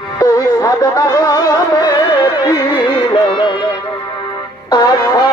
এই সাধনা হবে আশা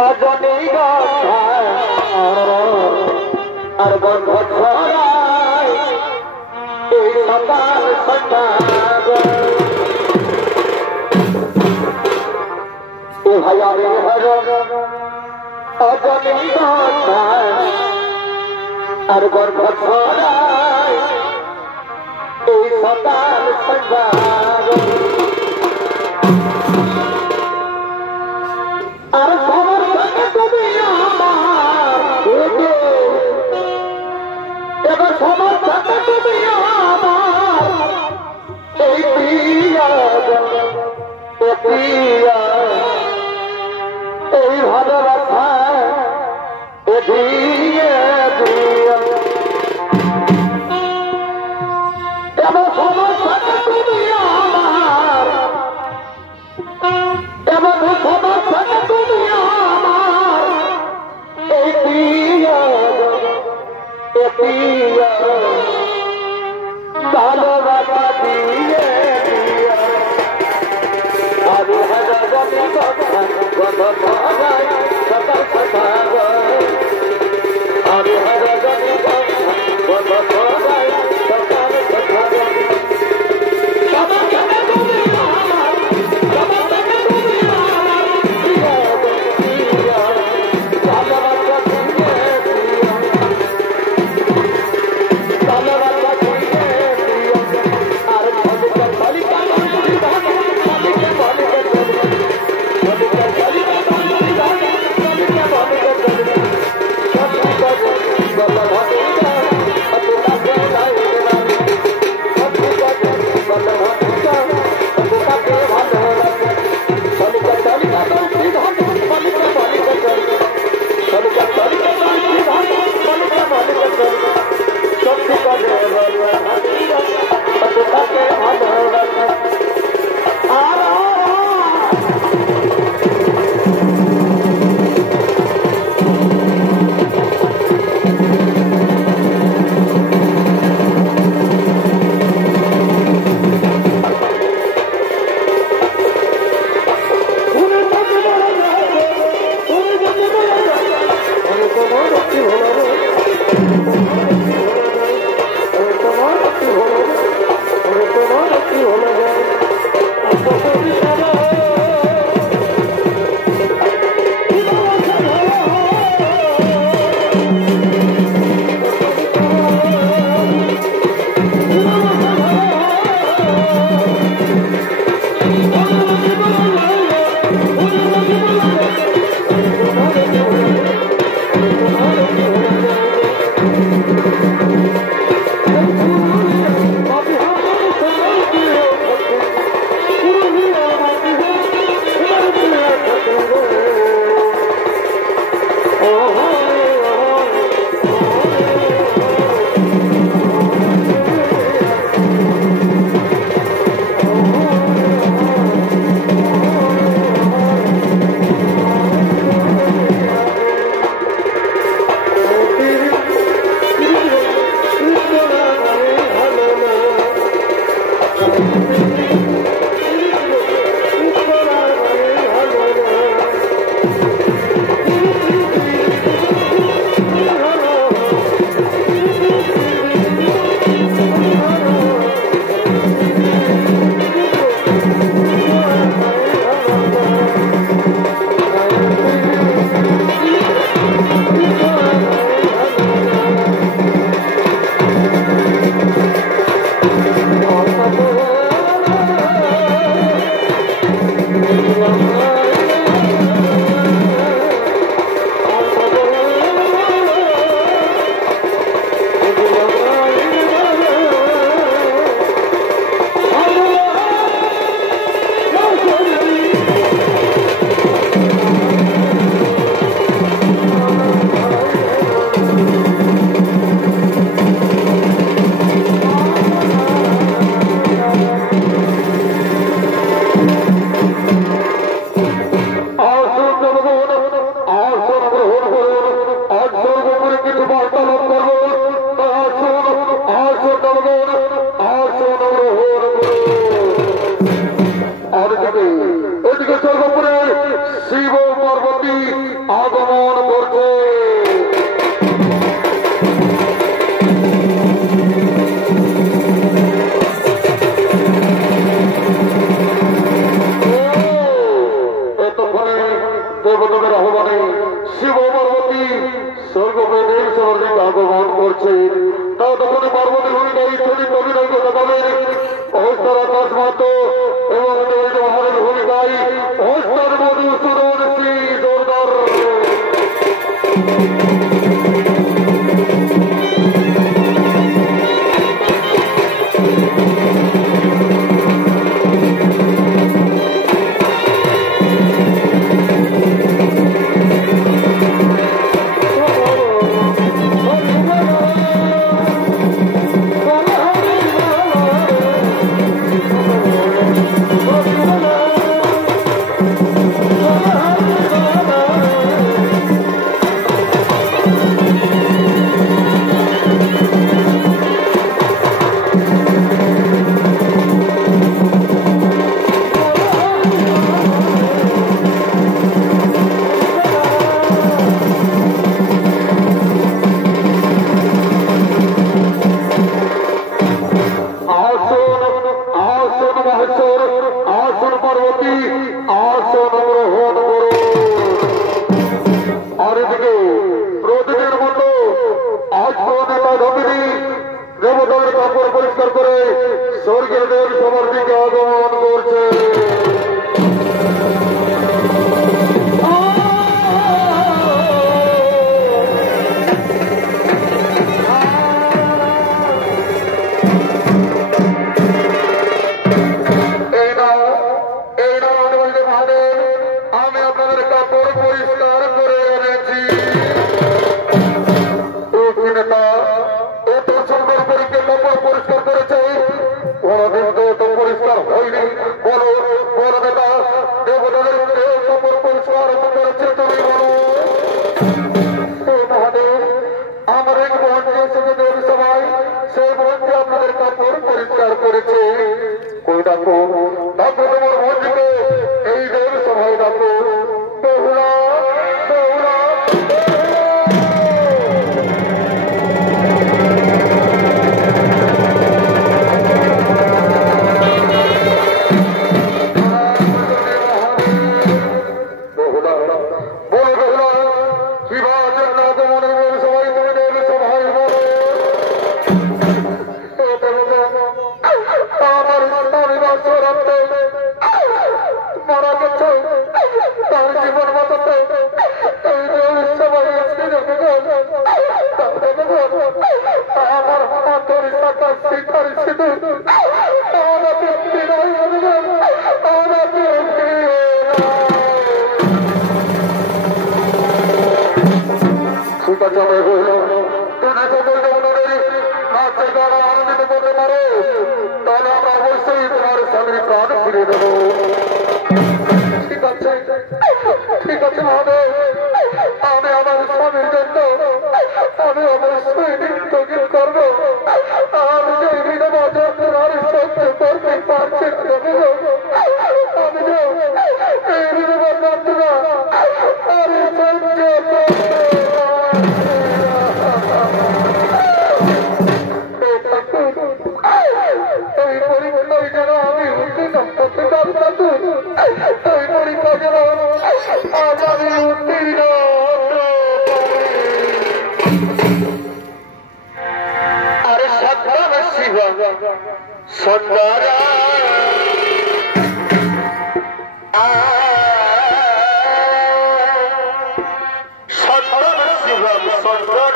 অজনী আর গন্ধ ছড়ায় এই সকাল সন্ধ্যা ও ভাইয়া রে অজনী আর গন্ধ ছড়ায় এই সকাল সন্ধ্যা আর খবর থাকে তুমি আমার এবার খবর থাকে তুমি আমার এই প্রিয়া এই ভালোবাসা দিয়ে এবার খবর থাকে তুমি আমার এবার খবর থাকে তুমি আমার এই প্রিয়া ভালোবাসা দিয়ে আমি হাজার কথা সকাল কথা আমি হাজার কথা সকাল কথা শিব পার্বতী আগমন করছে। এতক্ষণে দেবতাদের আহ্বানে শিব পার্বতী স্বর্গবেদের স্বর্গে আগমন করছে। ততক্ষণে পার্বতী ভূমিকা চলিত অভিনয় করতে পারবেন অহস্তার আকাশ মাত এবং মহানের ভূমিকায় অহস্তার মধুসূদন শ্রী জোরদার। পরিষ্কার করে স্বর্গের দেব সবার দিকে আগমন করছে। আমি আপনাদের কাপড় পরিষ্কার করে এনেছি। পরিষ্কার করেছে কোনদিন তো পরিষ্কার হয়নি। বলো বলো নেতা দেবতাদের কাপড় পরিষ্কার করেছে তুমি বলো। মহাদেব আমার এক বোন এসেছে দেব সবাই, সেই বোনকে আপনাদের কাপড় পরিষ্কার করেছে। কই ডাকো ডাকো তোমার বোনকে, এই দেব সবাই ডাকো। বেহুলা বেহুলা আনন্দিত করতে পারো, তাহলে আমরা অবশ্যই তোমার স্বামীর প্রাণ ফিরে দেবো। ঠিক আছে ঠিক আছে মহাদেব, আমি আমার স্বামীর জন্য আমি অবশ্যই নৃত্য গীত করবো। আমি যে বিধবা যন্ত্রণার সহ্য করতে পারছি আমি যে এই বিধবা যন্ত্রণা আমি সহ্য এই পরীক্ষায় যেন আমি উত্তীর্ণ করতে পারতাম, এই পরীক্ষা যেন আজ আমি উত্তীর্ণ। আরে সাবধান শিব সুন্দর সাবধান শিব সুন্দর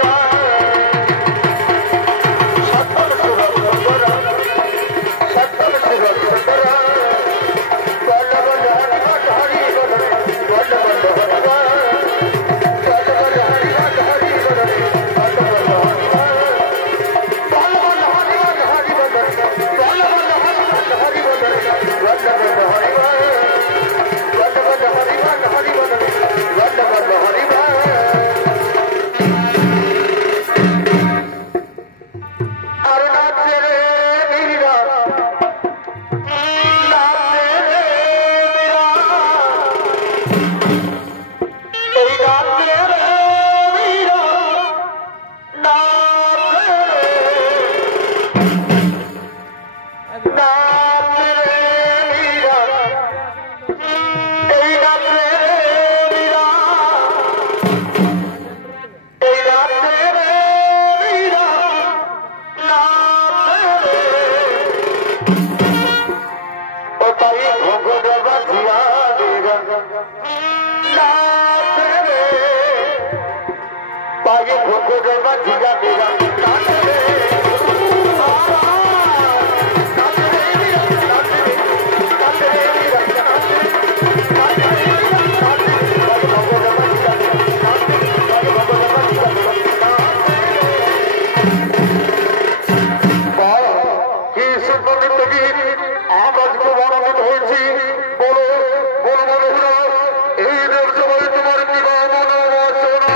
এই দেব সবাই তোমার বিবাহ মনোবাসনা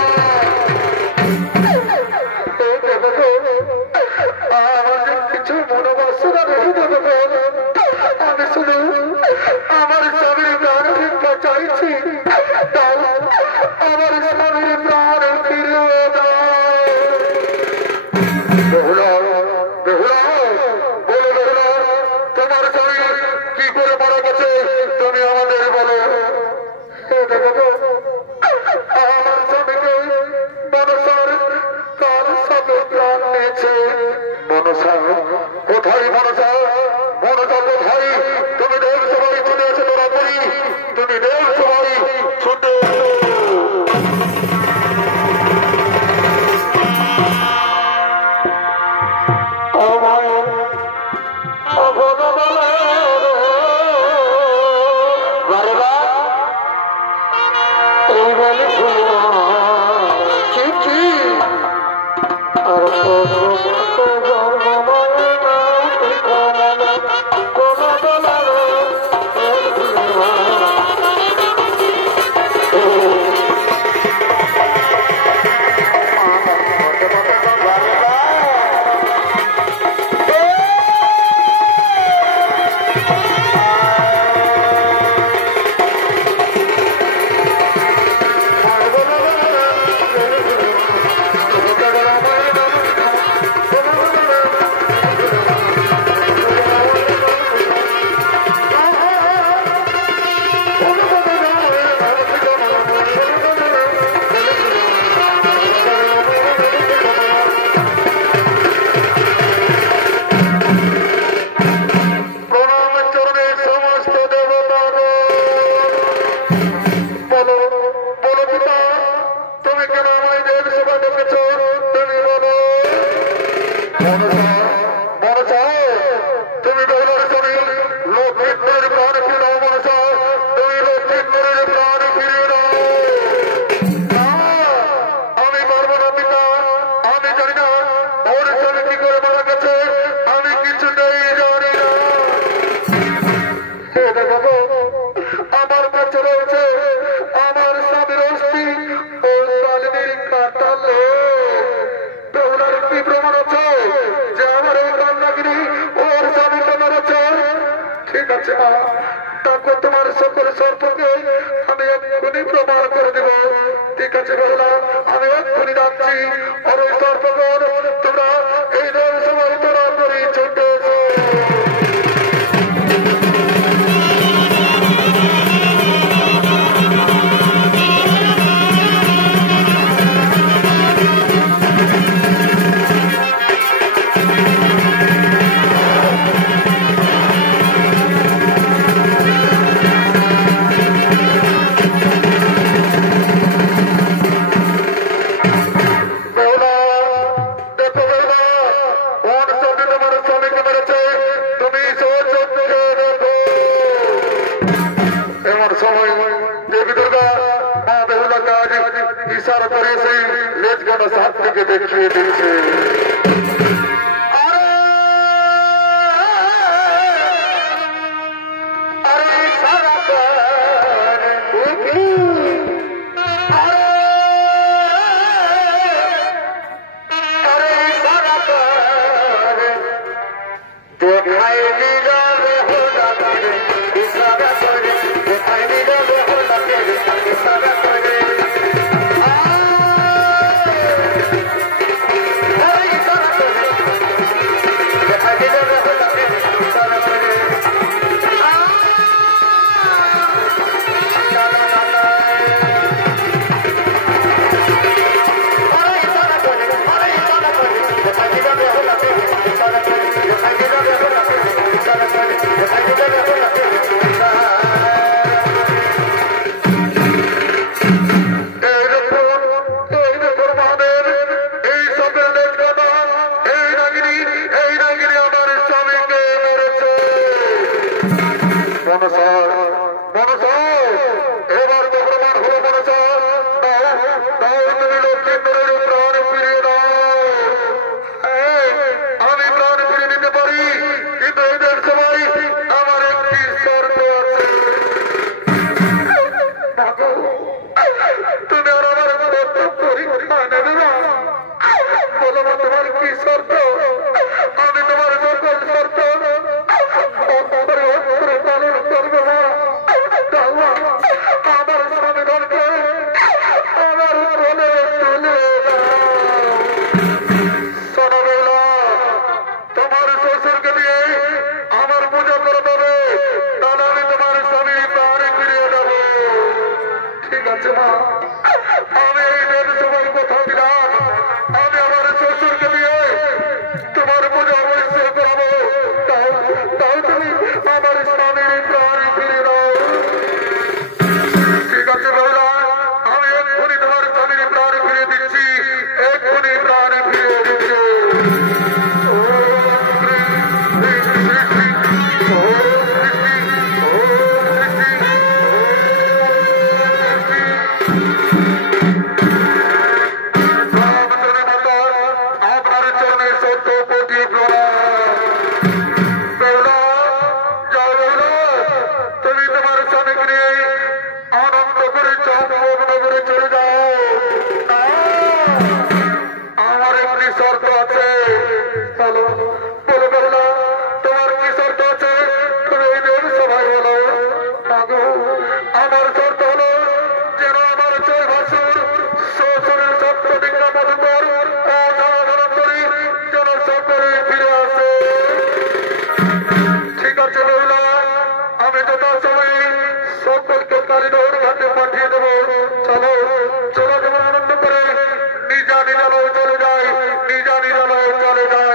আমার কিছু মনোবাসনা নেই দেব। আমি শুধু আমার স্বামীর প্রাণ ভিক্ষা চাইছি। তাও আমার স্বামীর প্রাণ ফিরিয়ে দাও। বেহুলা বেহুলা বলো বেহুলা, তোমার স্বামী কি করে মারা গেছে তুমি আমাদের বলো। আমার স্বামীকে মনসার কাল সাথে প্রাণ নিয়েছে। মনসা কোথায়? মনসা মনসা কোথায়? তুমি দেব সবাই ছুটে এসে তোরা করি, তুমি দেব সবাই ছুটে তোমার সকল সর্পকে আমি এক্ষুনি প্রমাণ করে দেব। ঠিক আছে বেহুলা, আমি এক্ষুনি যাচ্ছি। আর ওই সর্পগণ তোমরা এই দেব সবাই তোরা করে ছুটে এসো। ইশারা করে সেই লেজ গানা সাত থেকে দেখিয়ে দিয়েছে। নেবে না? বলো না তোমার কি শর্ত? আমি তোমার সকল শর্ত অন্তরে অন্তরে পালন করবো না। আমার স্বামীগণকে আমার কোলে তুলে শোনো বেলা, তোমার শ্বশুরকে দিয়ে আমার পূজা করে দেবে, তাহলে আমি তোমার স্বামী প্রাণে ফিরিয়ে দেবো। ঠিক আছে মা, আমি এই দেব সবাই কথা দিলাম, আমি আমার শ্বশুরকে দিয়ে তোমার পূজা অবশ্যই করাবো। তাও তুমি আমার স্বামীর প্রাণ ফিরে দাও। ঠিক আছে বেলা, আমি এক্ষুনি তোমার স্বামীর প্রাণ ফিরিয়ে দিচ্ছি, এক্ষুনি প্রাণ ফিরিয়ে দিচ্ছি। পাঠিয়ে দেবো। চলো চলো, যেমন আনন্দ করে নিজা নিজালয় চলে যায়, নিজা নিজালয় চলে যায়।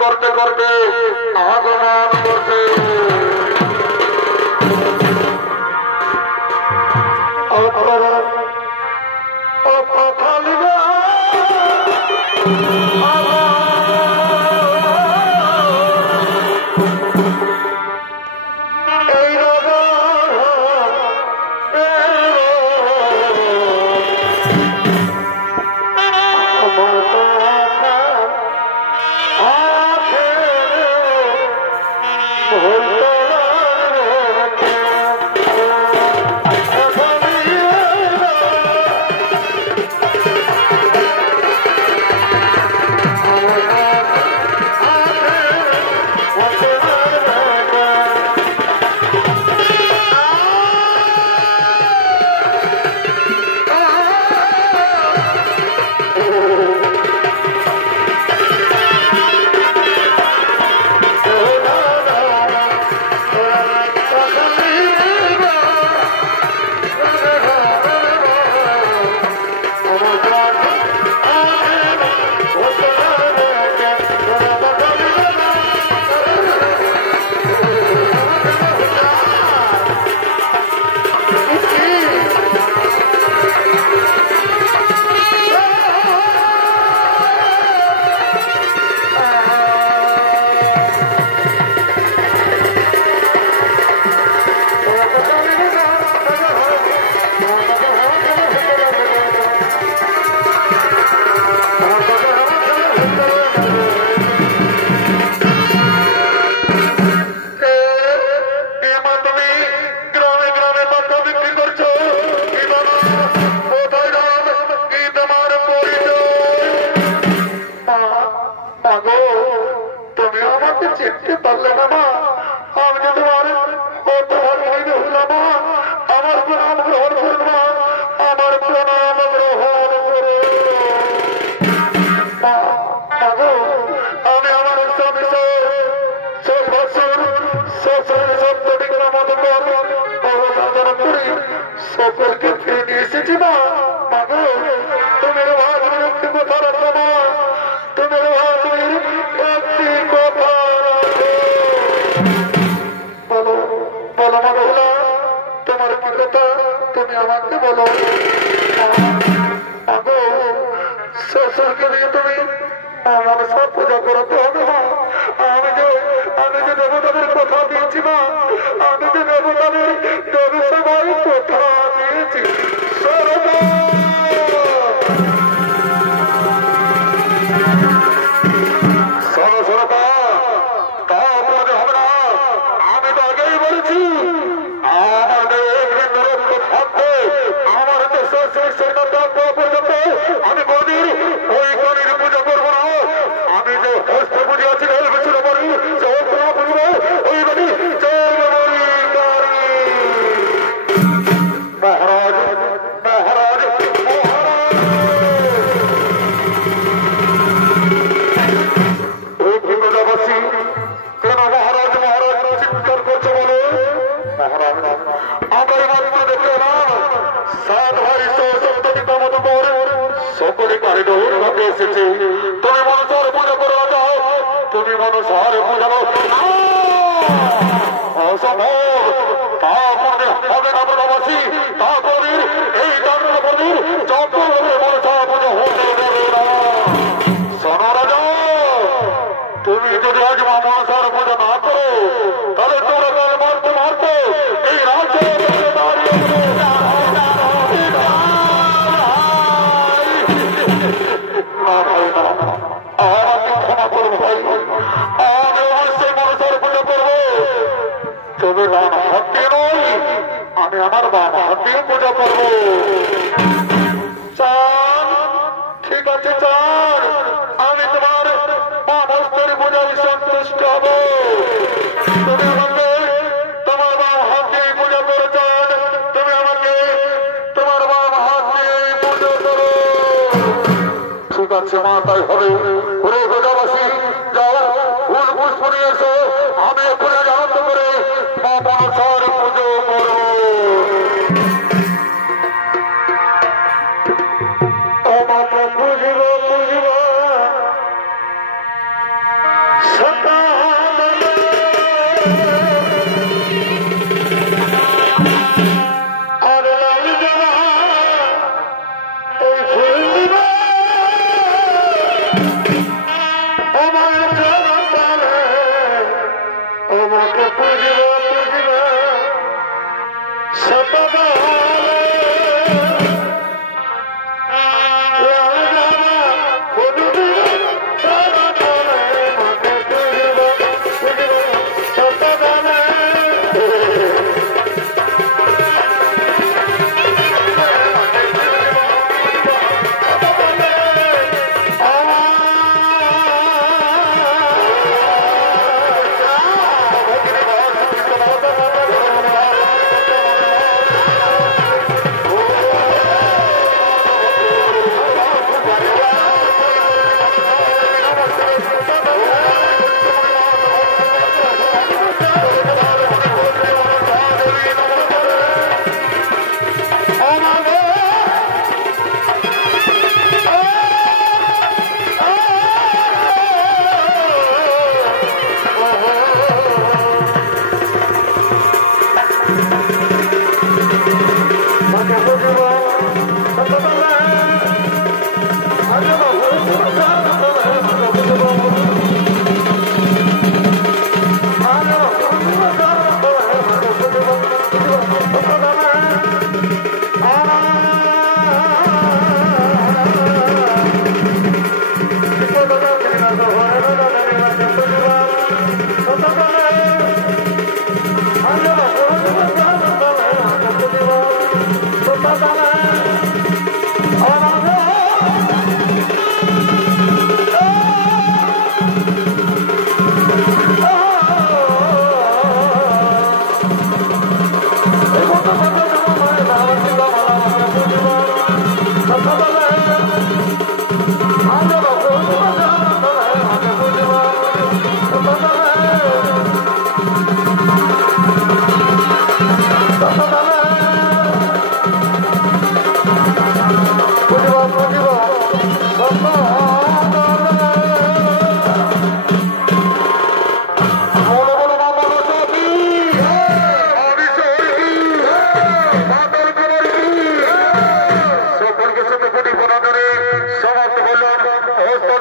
করতে করতে আগমন করছে। সকলকে ফিরে নিয়ে এসেছি মা। বাবু তুমি একটি কথা রাখো মা, তুমি একটি কথা বলো বলো মা। বহুলা তোমার কি কথা তুমি আমাকে বলো। আগো শ্বশুরকে দিয়ে তুমি আমার সব পূজা করাতে হবে মা। আমি যে দেবতাদের কথা দিয়েছি মা, আমি যে দেবতাদের দেবী সবাই কথা দিয়েছি। আমি তো আগেই বলছি আমাদের থাকবে আমার পর্যন্ত আমি মন্দির ওই গণির পূজা করবো না। আমি যে হস্ত পুজো আছি ছিল বলি বুঝবো ওই গণি মহারাজ মহারাজ মহারাজ কেন মহারাজ মহারাজ চিৎকার করছে বলে? মহারাজ আমার মাত্র দেখে না সাত ভাই সপ্তমিতা মতো করে সকলে কারিগর এসেছে। তুমি মানুষের পূজা করে যাও, তুমি মানুষের পূজা অসম্ভব। তারপরে হবে না বনবাসী, তারপরে এই জন্মপতির যত মানুষের পূজা হতে দেবে না। শোনো রাজা, তুমি যদি আজ মানুষের পূজা না করো তাহলে তোমরা মারতে মারতে এই রাজ্যে দাঁড়িয়ে ক্ষমা করবো ভাই, আমি অবশ্যই মানুষের পূজা করবো। তবে ডান হাত দিয়ে নয়, আমি আমার বাম হাত দিয়ে পূজা করবো। চান ঠিক আছে চান, আমি তোমার বামহস্তের পূজায় সন্তুষ্ট হব। তুমি আমাকে তোমার বাম হাত দিয়ে পূজা করে চান, তুমি আমাকে তোমার বাম হাত দিয়ে পূজা করো। ঠিক আছে মা, তাই হবে। ওরে প্রজাবাসী যাও, ফুল পুষ্প নিয়ে এসো, আমি এখানে আনন্দ করে মা মনসার পুজো করবো।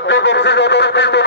সহ্য করছি যাদের কিন্তু